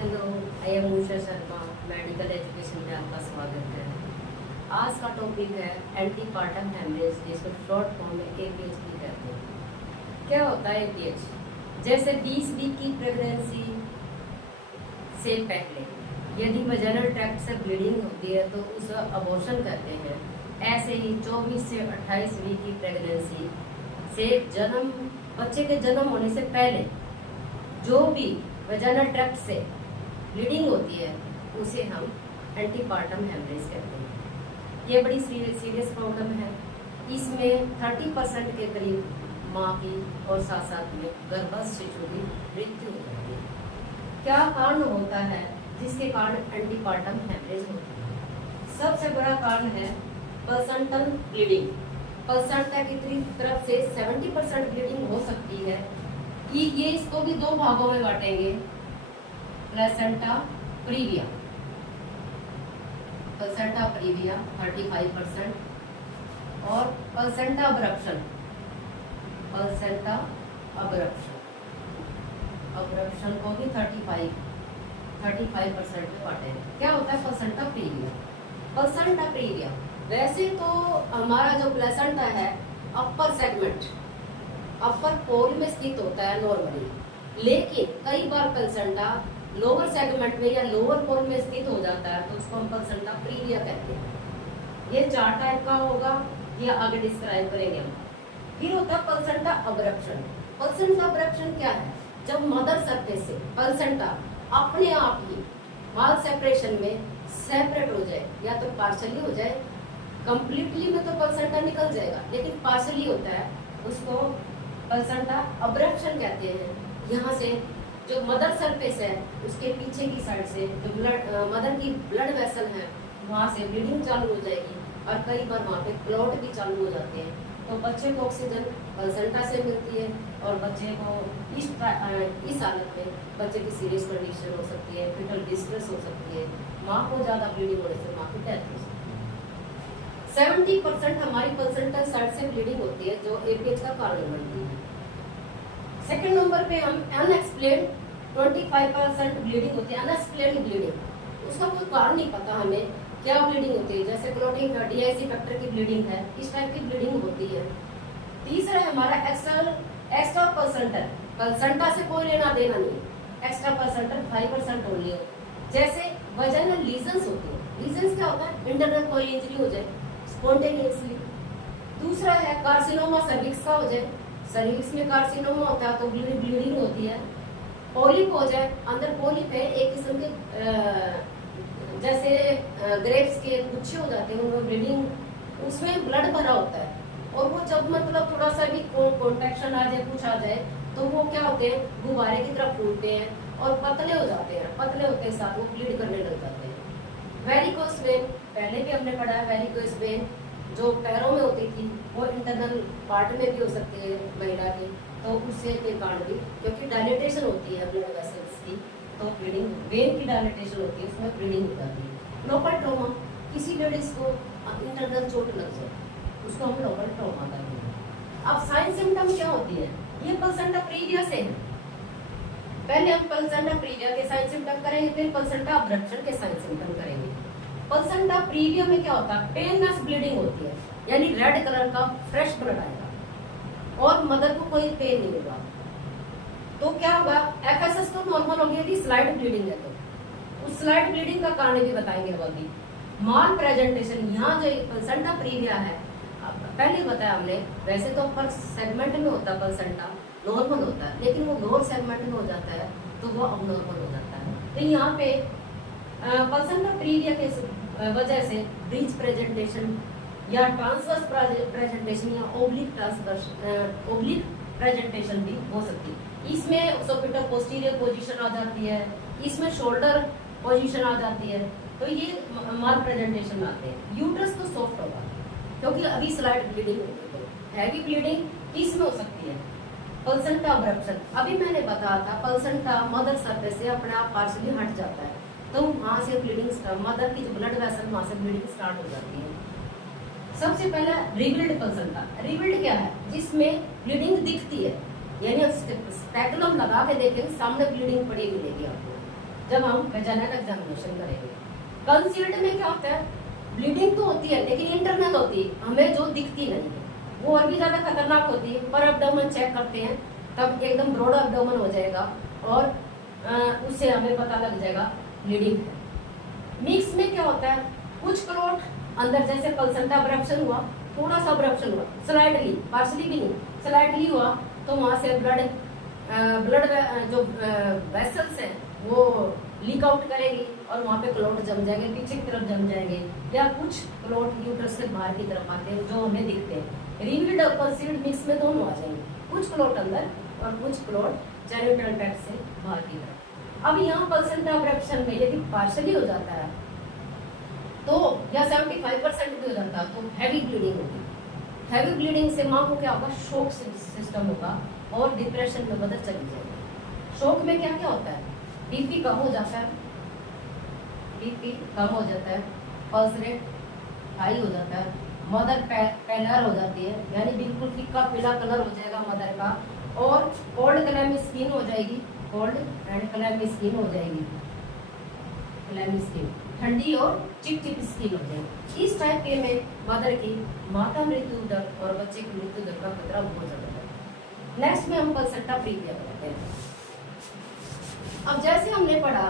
Hello, I am Usha Sharma. Medical education में आपका स्वागत है। आज का टॉपिक है एंटीपार्टम हेमरेज, जिसको शॉर्ट फॉर्म में एपीएच भी कहते हैं। क्या होता है एपीएच? जैसे 20 वीक की प्रेगनेंसी से पहले यदि वजाइनल ट्रैक्ट से ब्लीडिंग होती है तो उसे अबॉर्शन कहते हैं। ऐसे ही 24 से 28 वीक की प्रेगनेंसी से बच्चे के जन्म होने से पहले जो भी वजाइनल ट्रैक्ट से ब्लीडिंग होती है उसे हम एंटीपार्टम हेमरेज कहते हैं। ये बड़ी सीरियस प्रॉब्लम है। इसमें 30% के करीब माँ की और साथ साथ में गर्भस्थ शिशु की मृत्यु हो जाती है। क्या कारण होता है जिसके कारण एंटीपार्टम हेमरेज होती है? सबसे बड़ा कारण है प्लेसेंटल ब्लीडिंग। प्लेसेंटा की तरफ से 70% ब्लीडिंग हो सकती है। ये इसको भी दो भागों में बांटेंगे, प्लेसेंटा प्रीविया 35% और प्लेसेंटा अब्रप्शन को भी 35% में बांटेंगे। क्या होता है प्लेसेंटा प्रीविया? वैसे तो हमारा जो प्लेसेंटा है अपर सेगमेंट, अपर पोल में स्थित होता है नॉर्मली, लेकिन कई बार प्लेसेंटा लोअर सेगमेंट में या लोअर पोल में स्थित हो जाता है तो उसको हम प्लेसेंटा प्रीविया कहते हैं। ये 4 टाइप का होगा, ये आगे डिस्क्राइब करेंगे हम। फिर होता है प्लेसेंटा अब्रप्शन। प्लेसेंटा अब्रप्शन क्या है? जब मदर सरफेस से प्लेसेंटा अपने आप ही माल सेपरेशन में सेपरेट हो जाए, या तो पार्शली हो जाए, कंप्लीटली में तो प्लेसेंटा निकल जाएगा, लेकिन पार्शली होता है, उसको प्लेसेंटा अब्रप्शन कहते हैं। यहाँ से जो मदर सरफेस है उसके पीछे की साइड से जो मदर की ब्लड वेसल है वहाँ से ब्लीडिंग चालू हो जाएगी और कई बार वहाँ पे क्लॉट भी चालू हो जाते हैं। तो बच्चे को ऑक्सीजन प्लेसेंटा से मिलती है और बच्चे को इस हालत में बच्चे की सीरियस कंडीशन हो सकती है, फिटल डिस्ट्रेस हो सकती है, माँ को ज्यादा ब्लीडिंग होने से माँ की डेथ हो सकती है। 70% हमारी प्लेसेंटा साइड से ब्लीडिंग होती है जो एपीएच का कारण बनती है। सेकंड नंबर पे हम अनएक्सप्लेन्ड 25% ब्लीडिंग होती है। अनएक्सप्लेन्ड ब्लीडिंग, उसका कोई कारण नहीं पता हमें क्या ब्लीडिंग होती है, जैसे क्लॉटिंग DIC फैक्टर की ब्लीडिंग है, इस टाइप की ब्लीडिंग होती है। तीसरा है हमारा एक्स्ट्रा प्लेसेंटा से कोई लेना देना नहीं, एक्स्ट्रा प्लेसेंटा 5% ओनली है। जैसे वजाइनल लीजन्स होते हैं। लीजन्स क्या होता है? इंटरनल कोई इंजरी हो जाए स्पॉन्टेनियसली। दूसरा है कार्सिनोमा सर्विक्स का हो जाए, सर्विक्स में कार्सिनोमा होता है तो ब्लीडिंग होती है। पॉलिप हो जाए, अंदर पॉलिप है एक किस्म के जैसे ग्रेप्स के गुच्छे हो जाते हैं, उनमें ब्लीडिंग, उसमें ब्लड भरा होता है और वो जब मतलब थोड़ा सा भी कॉन्ट्रैक्शन आ जाए, कुछ आ जाए तो वो क्या होते हैं, गुब्बारे की तरफ फूलते हैं और पतले हो जाते हैं। पतले होते के साथ वो ब्लीड करने लग जाते हैं। वेरिकोस वेन, पहले भी हमने पढ़ा है, वेरिकोस वेन जो पैरों में होती थी वो इंटरनल पार्ट में भी हो सकती है महिला के, तो उससे के कारण भी, क्योंकि डायलेटेशन होती है ब्लड वेसल्स की, तो ब्लीडिंग, वेन की डायलेटेशन होती है, उसमें ब्लीडिंग हो जाती है। लोकल ट्रॉमा, किसी लेडीज को इंटरनल चोट लग जाए उसको हम लोकल ट्रॉमा कहते हैं। अब साइन सिम्टम क्या होती है? ये प्लेसेंटा प्रीविया से है। पहले हम प्लेसेंटा प्रीविया के साइन सिम्टम करेंगे, फिर प्लेसेंटा अब्रप्शन के साइन सिम्टम करेंगे। प्लेसेंटा प्रीविया में क्या होता है? पेनलेस ब्लीडिंग होती है, यानी रेड कलर का फ्रेश ब्लड आएगा और मदर को कोई पेन नहीं होगा। तो क्या होगा? FSS तो नॉर्मल हो गया, स्लाइड ब्लीडिंग है तो उस स्लाइड ब्लीडिंग का कारण भी बताएंगे अब आगे। माल प्रेजेंटेशन, यहाँ जो प्लेसेंटा प्रीविया है, पहले बताया हमने, वैसे तो अपर सेगमेंट में होता है प्लेसेंटा, नॉर्मल होता है, लेकिन वो लोअर सेगमेंट में हो जाता है तो वो अबनॉर्मल हो जाता है। तो यहाँ पे प्लेसेंटा प्रीविया के वजह से ब्रिज प्रेजेंटेशन या ट्रांसवर्स प्रेजेंटेशन या ओब्लिक प्रेजेंटेशन भी हो सकती है। इसमें सोपिटल पोस्टीरियर पोजीशन आ जाती है, इसमें शोल्डर पोजीशन आ जाती है, तो ये माल प्रेजेंटेशन आते हैं। यूट्रस तो सॉफ्ट होगा क्योंकि अभी स्लाइड ब्लीडिंग होती है। हैवी ब्लीडिंग किस में हो सकती है? Placenta abruption. अभी मैंने बताया था प्लेसेंटा मदर सरफेस से अपने आप पार्शली हट जाता है तो वहां से ब्लीडिंग, मदर की जो ब्लड वेसल वहां से ब्लीडिंग स्टार्ट हो जाती है। सबसे पहला रिविल्ड प्लेसेंटा। रिविल्ड क्या है? जिसमें ब्लीडिंग दिखती है, यानी स्पेकुलम लगा के देखेंगे सामने ब्लीडिंग पड़ी मिलेगी आपको, जब हम वेजाइनल एग्जामिनेशन करेंगे। कंसील्ड में क्या होता है, ब्लीडिंग तो होती है लेकिन इंटरनल होती है, हमें जो दिखती नहीं है, वो और भी ज्यादा खतरनाक होती है। पर एब्डोमेन चेक करते हैं तब एकदम ब्रॉड एब्डोमेन हो जाएगा और उससे हमें पता लग जाएगा ब्लीडिंग है। मिक्स में क्या होता है, कुछ क्लॉट अंदर, जैसे प्लेसेंटा अब्रप्शन हुआ, थोड़ा सा अब्रप्शन हुआ स्लाइडली, पार्शली भी नहीं, स्लाइडली हुआ, तो वहां से ब्लड जो वेसल्स हैं वो लीक आउट करेगी और वहाँ पे क्लॉट जम जाएंगे, पीछे की तरफ जम जाएंगे, या कुछ क्लॉट यूट्रस से बाहर की तरफ आते हैं जो हमें दिखते हैं। रिवील्ड और कंसील्ड मिक्स में दोनों आ जाएंगे, कुछ क्लॉट अंदर और कुछ क्लॉट जेनिटल ट्रैक्ट से बाहर की तरफ। अब यहाँ प्लेसेंटा अब्रप्शन में यदि पार्शली हो जाता है तो या 75% भी हो जाता है तो हैवी ब्लीडिंग होगी। हैवी ब्लीडिंग से माँ को क्या होगा, शॉक सिस्टम होगा और डिप्रेशन में मदद चली जाएगी। शॉक में क्या क्या होता है, बीपी कम हो जाता है, बीपी कम हो जाता है, पल्स रेट हाई हो जाता है, मदर पैलर हो जाती है, यानी बिल्कुल फीका पीला कलर हो जाएगा मदर का, और कोल्ड क्लैमी स्किन हो जाएगी, कोल्ड एंड क्लैमी स्किन हो जाएगी, क्लैमी स्किन ठंडी और चिपचिप स्किन हो जाएगी। इस टाइप के में मदर की माता मृत्यु दर और बच्चे की मृत्यु दर का खतरा बहुत ज्यादा है। नेक्स्ट में हम प्लेसेंटा प्रीविया करते हैं। अब जैसे हमने पढ़ा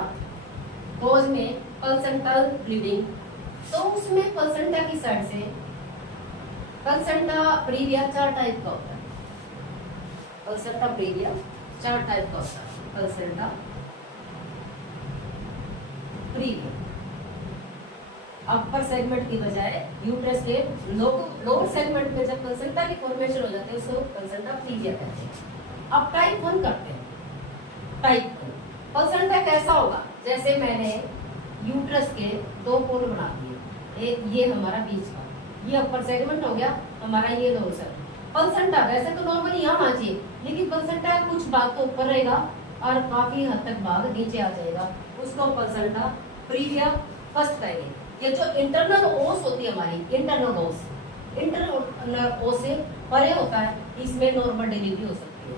कोज में प्लेसेंटल ब्लीडिंग, तो उसमें प्लेसेंटा की साइड से प्लेसेंटा प्रीविया 4 टाइप का होता है। प्लेसेंटा प्रीविया 4 टाइप का होता है। प्लेसेंटा प्रीविया अपर सेगमेंट की बजाय यूट्रस के लोअर सेगमेंट में जब प्लेसेंटा की फॉर्मेशन हो जाती है उसको प्लेसेंटा प्रीविया कहते हैं। अब टाइप 1 करते हैं। टाइप 1 प्लेसेंटा कैसा होगा, जैसे मैंने यूट्रस के 2 पोल बना दिए, ये हमारा बीच का, ये अपर सेगमेंट हो गया हमारा, ये लोअर सेगमेंट। प्लेसेंटा वैसे तो नॉर्मली यहाँ आना चाहिए, लेकिन प्लेसेंटा कुछ भाग तो ऊपर रहेगा और काफी हद तक भाग नीचे आ जाएगा, उसको प्लेसेंटा प्रीविया फर्स्ट कहेंगे। ये जो इंटरनल ओस होती है हमारी, इंटरनल ओस से परे होता है, इसमें नॉर्मल डिलीवरी हो सकती है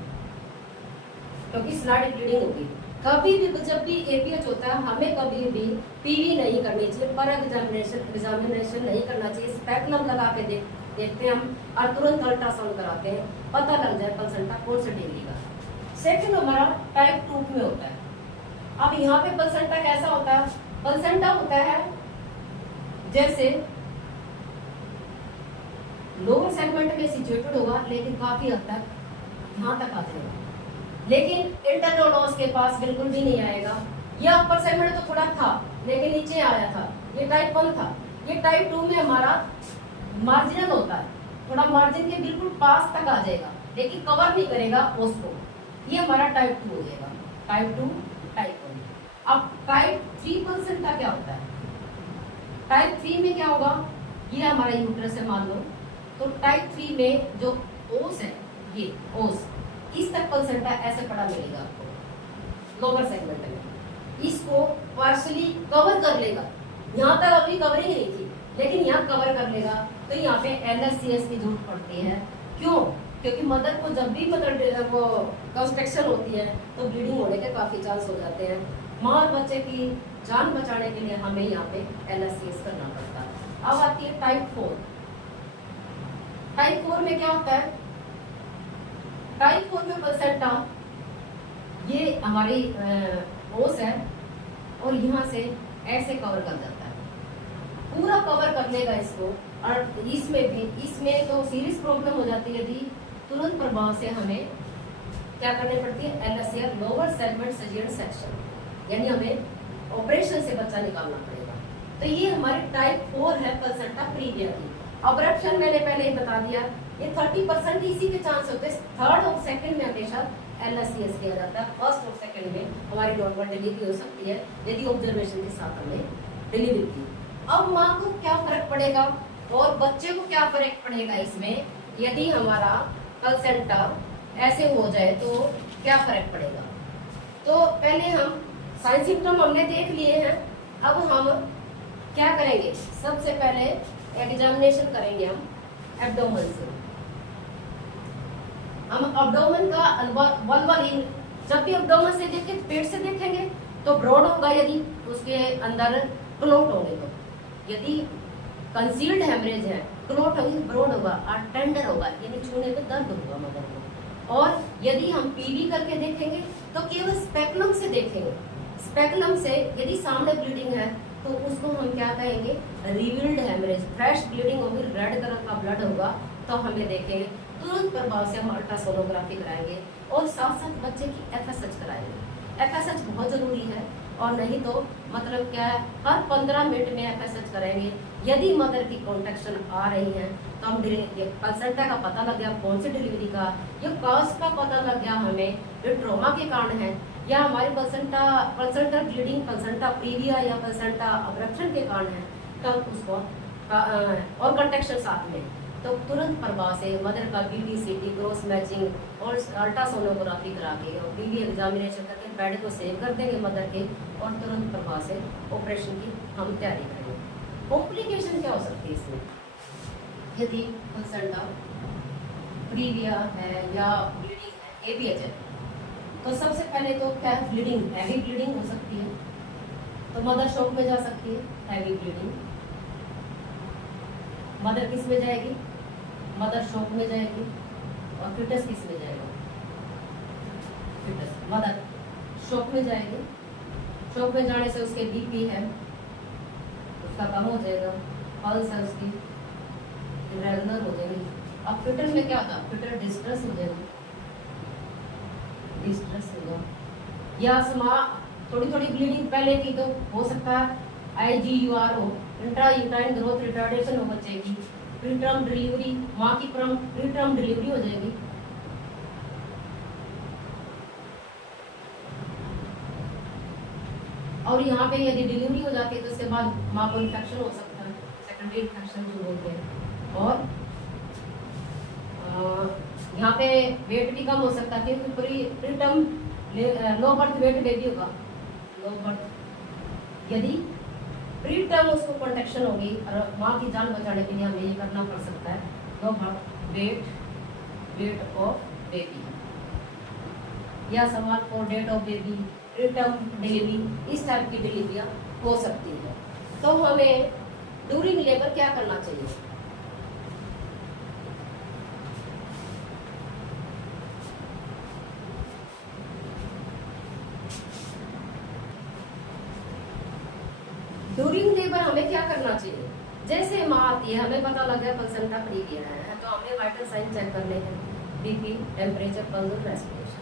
क्योंकि स्लाइड ब्लीडिंग होगी। कभी भी जब भी एपीएच होता है हमें कभी भी पीवी नहीं करनी चाहिए, पर एग्जामिनेशन नहीं करना चाहिए। स्पेकुलम लगा के देखते हैं हम और तुरंत अल्ट्रासाउंड कराते हैं, पता लग जाए प्लेसेंटा कौन सा डिग्री का। सेकंड हमारा टाइप 2 में होता है। अब यहाँ पे प्लेसेंटा कैसा होता है, प्लेसेंटा होता है जैसे लोअर सेगमेंट में सिचुएटेड होगा लेकिन काफी हद तक यहाँ तक आ जाएगा, लेकिन इंटरनल ओस के पास बिल्कुल भी नहीं आएगा। ये अपर सेगमेंट तो थोड़ा था लेकिन नीचे आया था, ये टाइप 1 था। ये टाइप 2 में हमारा मार्जिनल होता है, थोड़ा मार्जिन के बिल्कुल पास तक आ जाएगा लेकिन कवर नहीं करेगा ओस को, ये हमारा टाइप 2 हो जाएगा। Type 2 type 1। अब टाइप 3 प्लेसेंटा क्या होता है, टाइप 3 में क्या होगा, ये हमारा यूट्रस है मान लो, तो टाइप 3 में जो ओस है, ये ओस इस तक प्लेसेंटा ऐसे पड़ा मिलेगा आपको लोअर सेगमेंट में, इसको पार्शली कवर कर लेगा। यहाँ तक अभी कवरिंग नहीं थी लेकिन यहाँ कवर कर लेगा, तो यहाँ पे LSCS की जरूरत पड़ती है। क्यों, क्योंकि मदर को जब भी मदर वो कंस्ट्रक्शन होती है तो ब्लीडिंग होने के काफी चांस हो जाते हैं। माँ और बच्चे की जान बचाने के लिए हमें यहाँ पे LSCS करना पड़ता है। अब आती है टाइप 4। टाइप 4 में क्या होता है, टाइप 4 में प्लेसेंटा ये हमारी ओस है और यहाँ से ऐसे कवर कर जाता है, पूरा कवर कर लेगा इसको। और इसमें तो सीरियस प्रॉब्लम हो जाती है यदि तुरंत प्रभाव से हमें क्या करनी पड़ती है, LSCS lower segment surgical section, यानी हमें ऑपरेशन से बच्चा निकालना पड़ेगा। तो ये हमारे टाइप 4 है प्लेसेंटा प्रीविया की। अब्रप्शन मैंने पहले ही बता दिया, ये 30% इसी के चांस होते हैं। थर्ड और सेकंड में हमेशा LSCS किया जाता है, फर्स्ट और सेकंड में हमारी नॉर्मल डिलीवरी हो सकती है यदि ऑब्जर्वेशन के साथ हमने डिलीवरी की। अब माँ को क्या फर्क पड़ेगा और बच्चे को क्या फर्क पड़ेगा इसमें, यदि हमारा प्लेसेंटा ऐसे हो जाए तो क्या फर्क पड़ेगा। तो पहले हम साइन सिम्टम हमने देख लिए हैं, अब हम क्या करेंगे, सबसे पहले एग्जामिनेशन करेंगे हम एब्डोमेन से। हम एब्डोमेन का वल्वलिन, जब भी एब्डोमेन से देखें पेट से देखेंगे तो ब्रॉड होगा यदि उसके अंदर क्लोट होंगे, तो यदि कंसील्ड हेमरेज है क्लोट होगी ब्रॉड होगा और टेंडर होगा यानी छूने पे दर्द होगा मदर को। और यदि हम पीवी करके देखेंगे तो केवल स्पेकुलम से देखेंगे, स्पेकुलम से यदि सामने ब्लीडिंग है तो उसको हम क्या कहेंगे, रिवील्ड हेमरेज, फ्रेश ब्लीडिंग होगी, रेड कलर का ब्लड होगा तो हमें देखेंगे, तुरंत प्रभाव से हम अल्ट्रासोनोग्राफी कराएंगे और साथ साथ बच्चे की एफएसएच कराएंगे। एफएसएच बहुत जरूरी है और नहीं तो मतलब क्या है, हर 15 मिनट में एफएसएच करेंगे। यदि मदर की कॉन्ट्रैक्शन आ रही है तो हम प्लेसेंटा का पता लग गया, कौन सी डिलीवरी का, ये कॉज का पता लग गया हमें, ये ट्रॉमा के कारण है या हमारी प्लेसेंटा ब्लीडिंग, प्लेसेंटा प्रीविया या प्लेसेंटा अब्रप्शन के कारण है, तब उसको और कॉन्ट्रैक्शन साथ में, तो तुरंत प्रभाव से मदर का बीडीसीटी, क्रॉस मैचिंग और अल्ट्रासोनोग्राफी करा के और बीबी एग्जामिनेशन करके बेड को सेव कर देंगे मदर के और तुरंत प्रभाव से ऑपरेशन की हम तैयारी करेंगे। कॉम्प्लिकेशन क्या हो सकती है इसमें, यदि प्लेसेंटा प्रीविया है या ब्लीडिंग है, एबीएच है, तो सबसे पहले तो क्या है, ब्लीडिंग, हैवी ब्लीडिंग हो सकती है, तो मदर शॉक में जा सकती है, हैवी ब्लीडिंग। मदर किस में जाएगी, मदर शॉक में जाएगी और फिटस किस में जाएगा, फिटस, मदर शॉक में जाएगी, शॉक में जाने से उसके बीपी है उसका कम हो जाएगा, पल्स है उसकी इरेगुलर हो जाएगी। अब फिटर में क्या होता है, फिटर डिस्ट्रेस हो जाएगी, डिस्ट्रेस होगा, या समा थोड़ी थोड़ी ब्लीडिंग पहले की तो हो सकता है IGUR हो, इंट्रा यूट्राइन ग्रोथ रिटार्डेशन हो बच्चे की, प्रीटर्म डिलीवरी, माँ की प्रीटर्म डिलीवरी हो जाएगी। और यहाँ पे यदि डिलीवरी हो जाती है तो उसके बाद माँ को इन्फेक्शन हो सकता है, सेकेंडरी इन्फेक्शन जो बोलते हैं। और यहाँ पे वेट भी कम हो सकता है क्योंकि प्रीटर्म लो बर्थ वेट बेबी होगा, लो बर्थ, यदि प्रीटर्म उसको कॉन्ट्रैक्शन होगी और माँ की जान बचाने के लिए हमें ये करना पड़ सकता है, low birth weight of baby या सवाल for date of baby, preterm delivery, इस टाइप की डिलीवरियाँ हो सकती है। तो हमें ड्यूरिंग लेबर क्या करना चाहिए, ड्यूरिंग लेबर हमें क्या करना चाहिए, जैसे माँ आती है हमें पता लग गया प्लेसेंटा प्रीविया है तो हमें वाइटल साइन चेक करने हैं, बीपी, टेम्परेचर, पल्स और रेस्पिरेशन।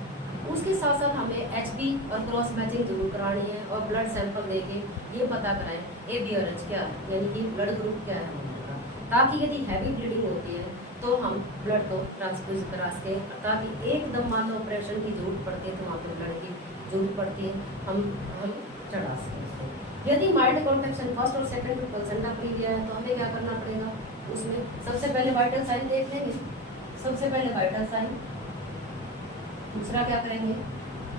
उसके साथ साथ हमें HB और क्रॉस मैचिंग जरूर करानी है और ब्लड सैंपल देके ये पता कराएं AB और H क्या है, यानी कि ब्लड ग्रुप क्या है हमारा, ताकि यदि हैवी ब्लीडिंग होती है तो हम ब्लड को ट्रांसफ्यूज करा सके, ताकि एकदम मान लो ऑपरेशन की जरूरत पड़ती है तो वहाँ पर ब्लड की जरूरत पड़ती है, हम चढ़ा सकें उसको। यदि माइल्ड कॉन्ट्रैक्शन फर्स्ट और सेकंड प्लेसेंटा प्रीविया है तो हमें क्या करना पड़ेगा, उसमें सबसे पहले वाइटल साइन देख लेंगे, सबसे पहले वाइटल साइन, दूसरा क्या करेंगे,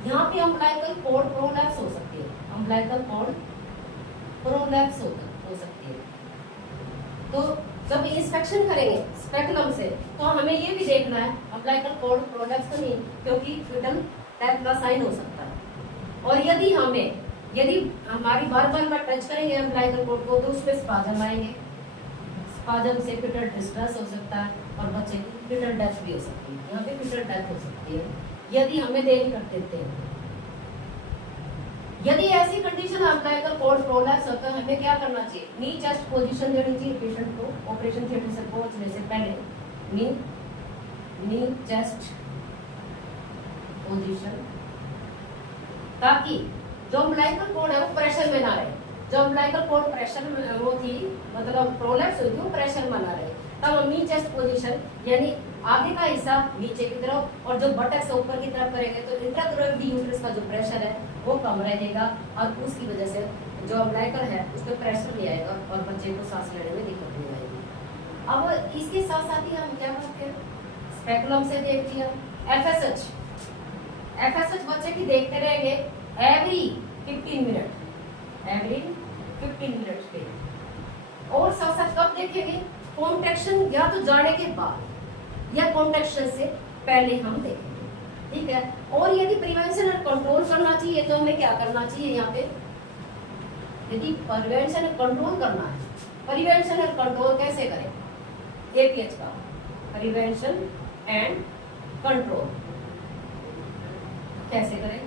यहाँ पे अम्बिलिकल कॉर्ड प्रोलैप्स हो सकती है, अम्बिलिकल कॉर्ड प्रोलैप्स हो सकती है। तो जब इंस्पेक्शन करेंगे स्पेकुलम से तो हमें ये भी देखना है अम्बिलिकल कॉर्ड प्रोलैप्स तो नहीं, क्योंकि फिटल टैप का साइन हो सकता है। और यदि हमारी बार में टच करेंगे अम्बिलिकल कॉर्ड को तो उसमें स्पाजम आएंगे, स्पाजम से फिटल डिस्ट्रेस हो सकता है और बच्चे की फिटल डेथ भी हो सकती है, यहाँ पे फिटल डेथ हो सकती है यदि हमें देरी कर देते हैं। यदि ऐसी कंडीशन अम्बिलिकल कॉर्ड प्रोलैप्स होता है हमें क्या करना चाहिए, नी चेस्ट पोजीशन देनी चाहिए पेशेंट को ऑपरेशन थिएटर से पहुंचने से पहले, नी चेस्ट पोजीशन, ताकि जो अम्बिलिकल कॉर्ड है वो प्रेशर में ना रहे, जो अम्बिलिकल कॉर्ड प्रेशर में वो थी मतलब प्रोलैप्स हुई थी वो प्रेशर में ना रहे, तब हम नी चेस्ट पोजीशन यानी आगे का हिस्सा नीचे की तरफ और जो बटक से ऊपर की तरफ करेंगे तो इंट्राथोरैक्डी यूट्रस का जो प्रेशर है वो कम रहेगा और उसकी वजह से जो अम्बिलिकल है उस पर प्रेशर नहीं आएगा और बच्चे को सांस लेने में दिक्कत नहीं आएगी। अब इसके साथ साथ ही हम क्या करते हैं, स्पेकुलम से देख लिया, एफएसएच बच्चे की देखते रहेंगे एवरी 15 मिनट पे, और साथ साथ कब देखेंगे, कॉन्ट्रैक्शन या तो जाने के बाद या कॉन्ट्रैक्शन से पहले हम देखेंगे, ठीक है। और यदि प्रिवेंशन और कंट्रोल करना चाहिए चाहिए तो हमें क्या करना चाहिए यहाँ पे, यदि प्रिवेंशन और कंट्रोल करना है, प्रिवेंशन और कंट्रोल कैसे करें, एपीएच का प्रिवेंशन एंड कंट्रोल कैसे करें।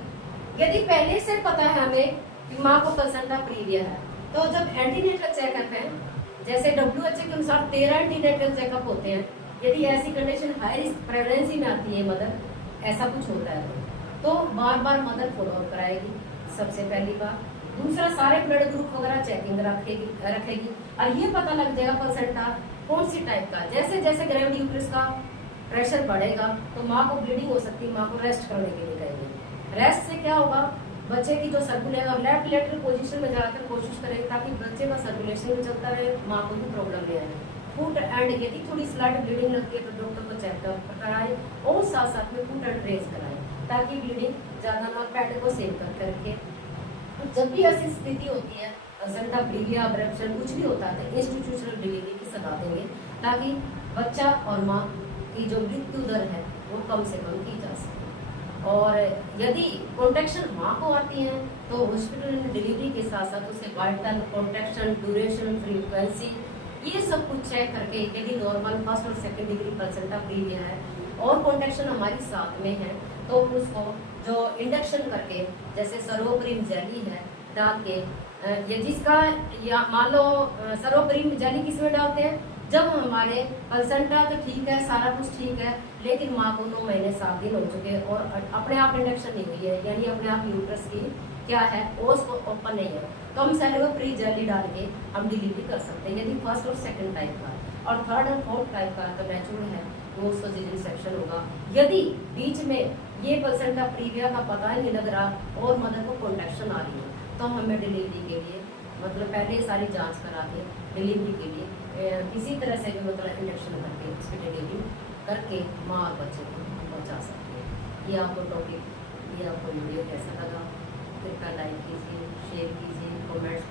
यदि पहले से पता है हमें कि माँ को प्लेसेंटा प्रीविया है, तो जब एंटीनेटल चेकअप है, जैसे WHO के अनुसार 13 एंटीनेटल चेकअप होते हैं, यदि ऐसी कंडीशन हाई रिस्क प्रेगनेंसी में आती है मदर, ऐसा कुछ होता है तो बार बार मदर फॉलो अप कराएगी, सबसे पहली बार। दूसरा, सारे ब्लड ग्रुप वगैरह चेकिंग रखेगी और ये पता लग जाएगा प्लेसेंटा कौन सी टाइप का। जैसे जैसे ग्रेविड यूट्रस का प्रेशर बढ़ेगा तो माँ को ब्लीडिंग हो सकती है, माँ को रेस्ट करने के लिए कहेंगे। रेस्ट से क्या होगा, बच्चे की जो सर्कुलेशन और लेफ्ट लेटरल पोजीशन में जाकर कोशिश करेंगे ताकि बच्चे का सर्कुलेशन भी चलता रहे, माँ को भी प्रॉब्लम नहीं आए। फुट एंड यदि थोड़ी स्लाइट ब्लीडिंग लगती है तो डॉक्टर को चेकअप कराए और साथ साथ में फुट एंड रेस कराए ताकि ब्लीडिंग ज्यादा ना, पैड को सेव करके। जब भी ऐसी स्थिति होती है, प्लेसेंटा प्रीविया, अब्रप्शन कुछ भी होता है तो इंस्टीट्यूशनल डिलीवरी की सलाह देंगे ताकि बच्चा और माँ की जो मृत्यु दर है वो कम से कम की जा सके। और यदि कॉन्ट्रैक्शन माँ को आती है तो हॉस्पिटल में डिलीवरी के साथ साथ उसे वाइटल, कॉन्ट्रैक्शन, ड्यूरेशन, फ्रीक्वेंसी, ये सब कुछ चेक करके यदि नॉर्मल फर्स्ट और सेकंड डिग्री प्लेसेंटा प्रीविया है और कॉन्ट्रैक्शन हमारी साथ में है तो उसको जो इंडक्शन करके, जैसे सर्वोप्रीम जेली है डाल के, ये जिसका या मान लो सर्वोप्रीम जेली किस में डालते हैं, जब हमारे प्लेसेंटा तो ठीक है, सारा कुछ ठीक है, लेकिन माँ को 9 महीने 7 दिन हो चुके और अपने आप इंडक्शन नहीं हुई है, यानी अपने आप यूट्रस की क्या है ओस ओपन नहीं है, तो हम सर्वोप्री जेली डाल के हम डिलीवरी कर सकते हैं यदि फर्स्ट और सेकंड टाइप का। और थर्ड और फोर्थ टाइप का तो नेचुरल है वो उसको सीजन सेक्शन होगा। यदि बीच में ये प्लेसेंटा प्रीविया का पता ही नहीं लग रहा और मदर को कॉन्ट्रैक्शन आ रही है तो हमें डिलीवरी के लिए मतलब पहले सारी जांच करा के डिलीवरी के लिए किसी तरह से भी मतलब इंडक्शन करके उसकी डिलीवरी करके माँ और बच्चे को पहुँचा सकते हैं। ये आपको टॉपिक, ये आपको वीडियो कैसा लगा, कृपया लाइक कीजिए, शेयर कीजिए, कमेंट्स